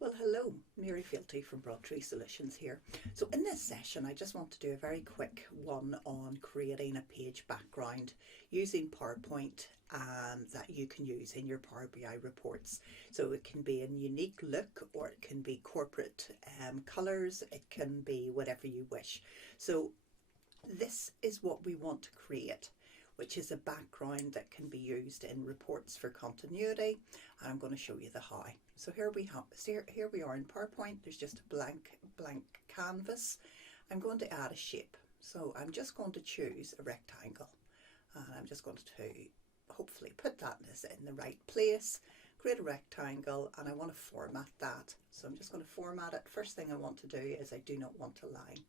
Well, hello, Mary Fealty from Broad Tree Solutions here. So in this session, I just want to do a very quick one on creating a page background using PowerPoint that you can use in your Power BI reports. So it can be a unique look, or it can be corporate colours, it can be whatever you wish. So this is what we want to create, which is a background that can be used in reports for continuity, and I'm going to show you the how. So here we are in PowerPoint. There's just a blank canvas. I'm going to add a shape, so I'm just going to choose a rectangle, and I'm just going to hopefully put that in the right place, create a rectangle, and I want to format that. So I'm just going to format it. First thing I want to do is I do not want a line.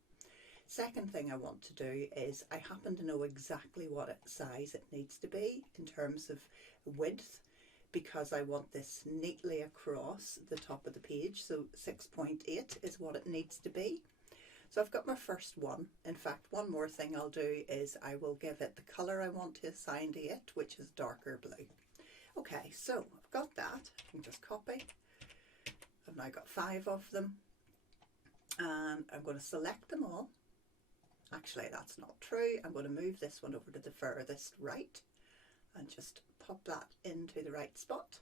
Second thing I want to do is I happen to know exactly what size it needs to be in terms of width, because I want this neatly across the top of the page. So 6.8 is what it needs to be. So I've got my first one. In fact, one more thing I'll do is I will give it the colour I want to assign to it, which is darker blue. Okay, so I've got that. I can just copy. I've now got 5 of them, and I'm going to select them all. Actually, that's not true. I'm going to move this one over to the furthest right and just pop that into the right spot.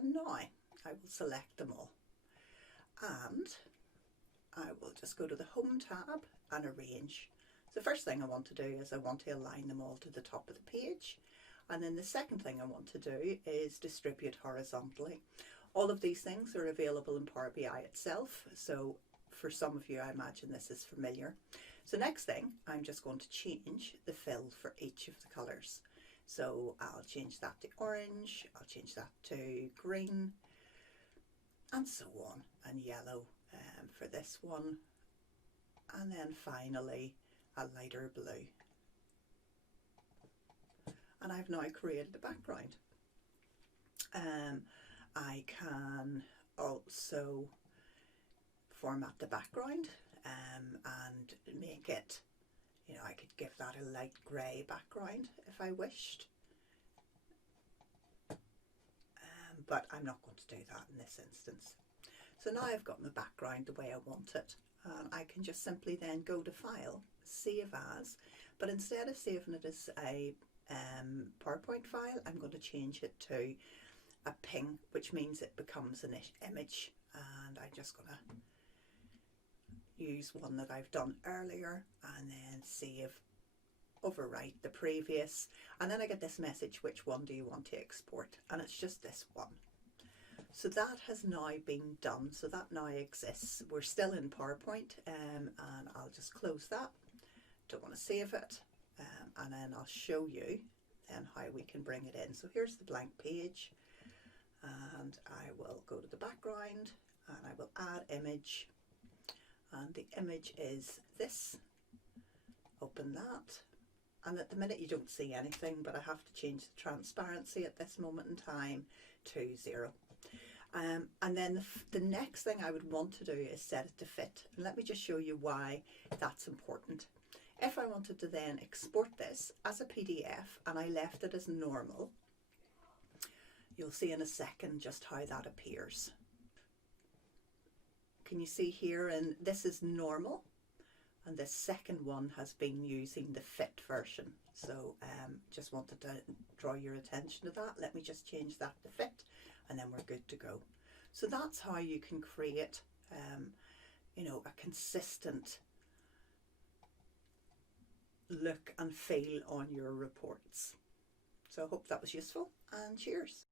And now I will select them all. And I will just go to the Home tab and Arrange. The first thing I want to do is I want to align them all to the top of the page. And then the second thing I want to do is distribute horizontally. All of these things are available in Power BI itself. So for some of you, I imagine this is familiar. So next thing, I'm just going to change the fill for each of the colours. So I'll change that to orange, I'll change that to green, and so on, and yellow for this one, and then finally a lighter blue. And I've now created a background. I can also format the background and make it, I could give that a light grey background if I wished, but I'm not going to do that in this instance. So now I've got my background the way I want it, and I can just simply then go to File, Save As, but instead of saving it as a PowerPoint file, I'm going to change it to a ping, which means it becomes an image, and I'm just going to use one that I've done earlier and then save, overwrite the previous, and then I get this message, which one do you want to export? And it's just this one. So that has now been done, so that now exists. We're still in PowerPoint, and I'll just close that. Don't want to save it, and then I'll show you then how we can bring it in. So here's the blank page, and I will go to the background and I will add image. And the image is this. Open that, and at the minute you don't see anything, but I have to change the transparency at this moment in time to 0. And then the next thing I would want to do is set it to fit, and let me just show you why that's important. If I wanted to then export this as a PDF and I left it as normal, you'll see in a second just how that appears. Can you see here? And this is normal, and this second one has been using the fit version. So just wanted to draw your attention to that. Let me just change that to fit, and then we're good to go. So that's how you can create a consistent look and feel on your reports. So I hope that was useful, and cheers.